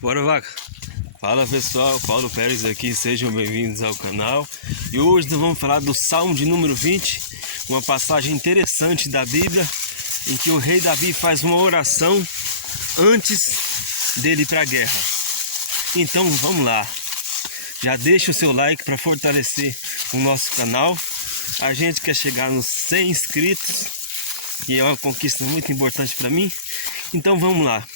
Bora, vaca! Fala pessoal, Paulo Pérez aqui, sejam bem-vindos ao canal. E hoje nós vamos falar do Salmo de número 20, uma passagem interessante da Bíblia, em que o rei Davi faz uma oração antes dele ir para a guerra. Então vamos lá, já deixa o seu like para fortalecer o nosso canal. A gente quer chegar nos 100 inscritos, que é uma conquista muito importante para mim. Então vamos lá.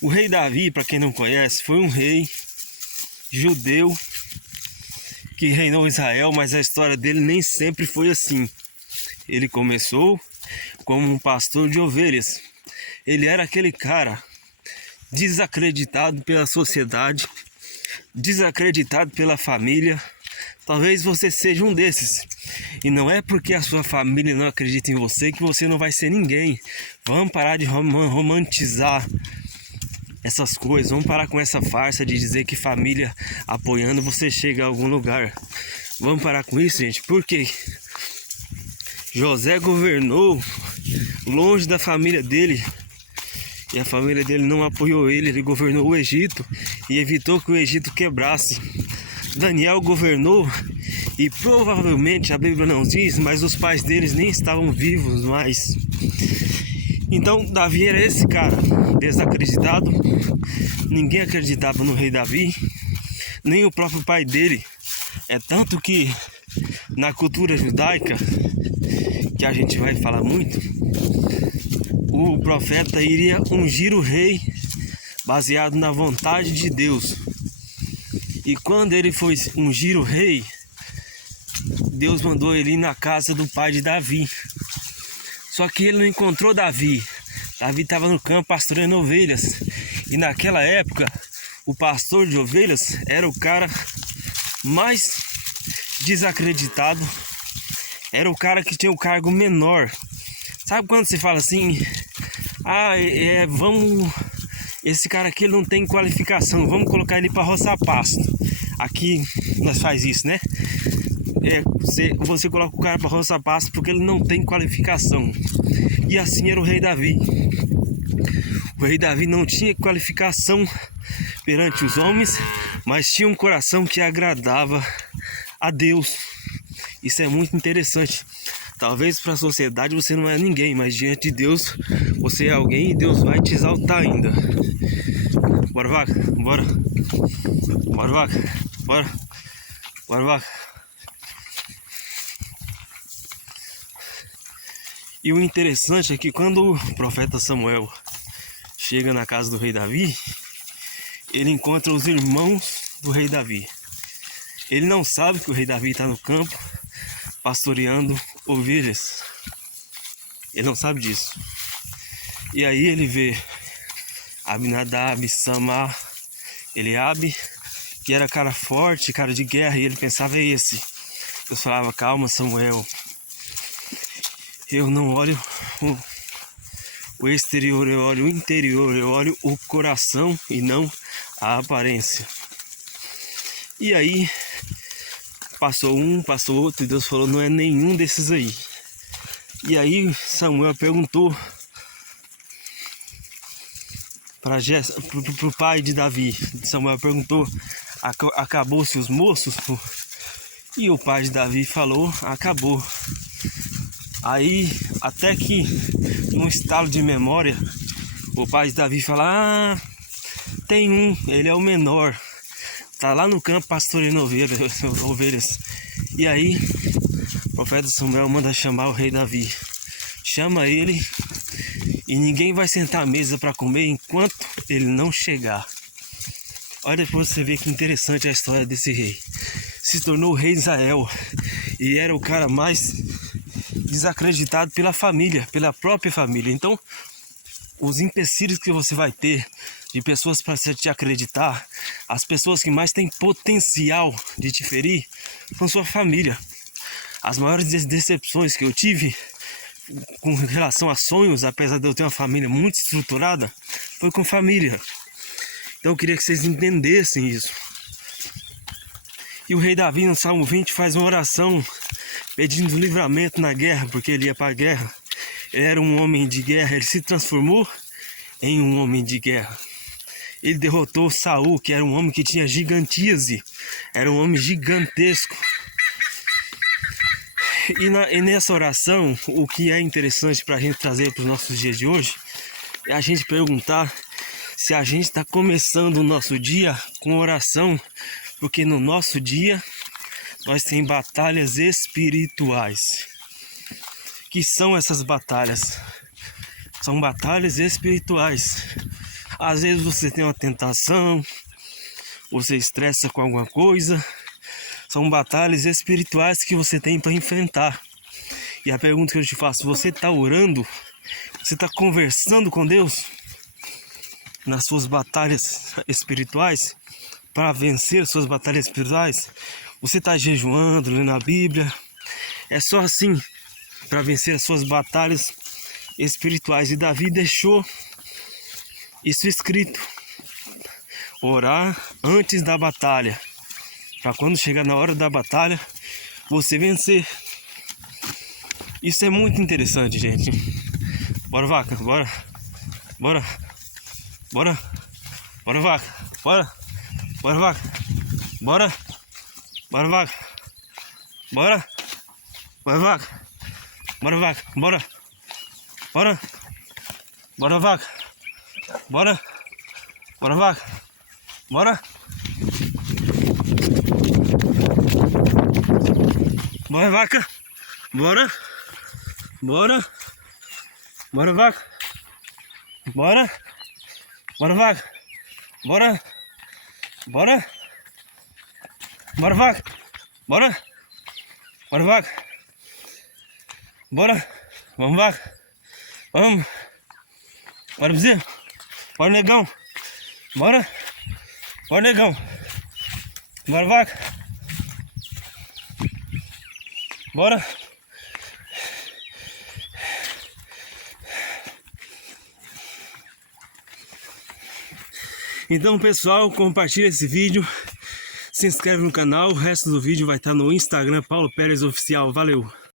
O rei Davi, para quem não conhece, foi um rei judeu que reinou Israel, mas a história dele nem sempre foi assim. Ele começou como um pastor de ovelhas. Ele era aquele cara desacreditado pela sociedade, desacreditado pela família. Talvez você seja um desses. E não é porque a sua família não acredita em você que você não vai ser ninguém. Vamos parar de romantizar essas coisas, vamos parar com essa farsa de dizer que família apoiando você chega a algum lugar. Vamos parar com isso, gente, porque José governou longe da família dele e a família dele não apoiou ele. Ele governou o Egito e evitou que o Egito quebrasse. Daniel governou e provavelmente, a Bíblia não diz, mas os pais deles nem estavam vivos mais. Então Davi era esse cara desacreditado. Ninguém acreditava no rei Davi, nem o próprio pai dele. É tanto que na cultura judaica, que a gente vai falar muito, o profeta iria ungir o rei baseado na vontade de Deus. E quando ele foi ungir o rei, Deus mandou ele ir na casa do pai de Davi. Só que ele não encontrou Davi. Davi estava no campo pastoreando ovelhas. E naquela época, o pastor de ovelhas era o cara mais desacreditado. Era o cara que tinha o cargo menor. Sabe quando você fala assim? Esse cara aqui ele não tem qualificação. Vamos colocar ele para roçar pasto. Aqui nós faz isso, né? Você coloca o cara para roçar pasto porque ele não tem qualificação. E assim era o rei Davi. O rei Davi não tinha qualificação perante os homens, mas tinha um coração que agradava a Deus. Isso é muito interessante. Talvez para a sociedade você não é ninguém, mas diante de Deus você é alguém e Deus vai te exaltar ainda. Bora, vaca, bora. Bora, vaca, bora. Bora, vaca. E o interessante é que quando o profeta Samuel chega na casa do rei Davi, ele encontra os irmãos do rei Davi. Ele não sabe que o rei Davi está no campo pastoreando ovelhas. Ele não sabe disso. E aí ele vê Abinadab, Samar, Eliabe, que era cara forte, cara de guerra, e ele pensava, é esse. Deus falava, calma Samuel, eu não olho o exterior, eu olho o interior, eu olho o coração e não a aparência. E aí, passou um, passou outro, e Deus falou, não é nenhum desses aí. E aí Samuel perguntou para o pai de Davi. Samuel perguntou, acabou-se os moços? E o pai de Davi falou, acabou. Aí, até que, num estalo de memória, o pai de Davi fala, tem um, ele é o menor, tá lá no campo pastoreando ovelhas. E aí, o profeta Samuel manda chamar o rei Davi. Chama ele e ninguém vai sentar à mesa para comer enquanto ele não chegar. Olha para você ver que interessante a história desse rei. Se tornou o rei de Israel e era o cara mais desacreditado pela família, pela própria família. Então, os empecilhos que você vai ter de pessoas para te acreditar, as pessoas que mais têm potencial de te ferir, são sua família. As maiores decepções que eu tive com relação a sonhos, apesar de eu ter uma família muito estruturada, foi com família. Então eu queria que vocês entendessem isso. E o rei Davi no Salmo 20 faz uma oração pedindo livramento na guerra, porque ele ia para a guerra. Ele era um homem de guerra, ele se transformou em um homem de guerra. Ele derrotou Saul, que era um homem que tinha gigantíase. Era um homem gigantesco. E nessa oração, o que é interessante para a gente trazer para os nossos dias de hoje, é a gente perguntar se a gente está começando o nosso dia com oração, porque no nosso dia nós temos batalhas espirituais. Que são essas batalhas? São batalhas espirituais. Às vezes você tem uma tentação, você estressa com alguma coisa. São batalhas espirituais que você tem para enfrentar. E a pergunta que eu te faço, você está orando? Você está conversando com Deus nas suas batalhas espirituais? Para vencer suas batalhas espirituais? Você está jejuando, lendo a Bíblia? É só assim para vencer as suas batalhas espirituais. E Davi deixou isso escrito: orar antes da batalha, para quando chegar na hora da batalha você vencer. Isso é muito interessante, gente. Bora, vaca, bora. Bora. Bora. Bora, vaca. Bora. Bora, vaca. Bora. Bora, vaca. Bora. Bora, vaca. Bora, vaca. Bora. Bora. Bora, vaca. Bora. Bora, vaca. Bora. Bora, vaca. Bora. Bora. Bora, vaca. Bora. Bora, vaca. Bora. Bora. Bora, vaca. Bora. Bora, vaca. Bora. Vamos, vaca. Vamos. Bora, bezerro. Bora, negão. Bora. Bora, negão. Bora, vaca. Bora. Então, pessoal, compartilha esse vídeo, se inscreve no canal. O resto do vídeo vai estar no Instagram, Paulo Pérez Oficial. Valeu!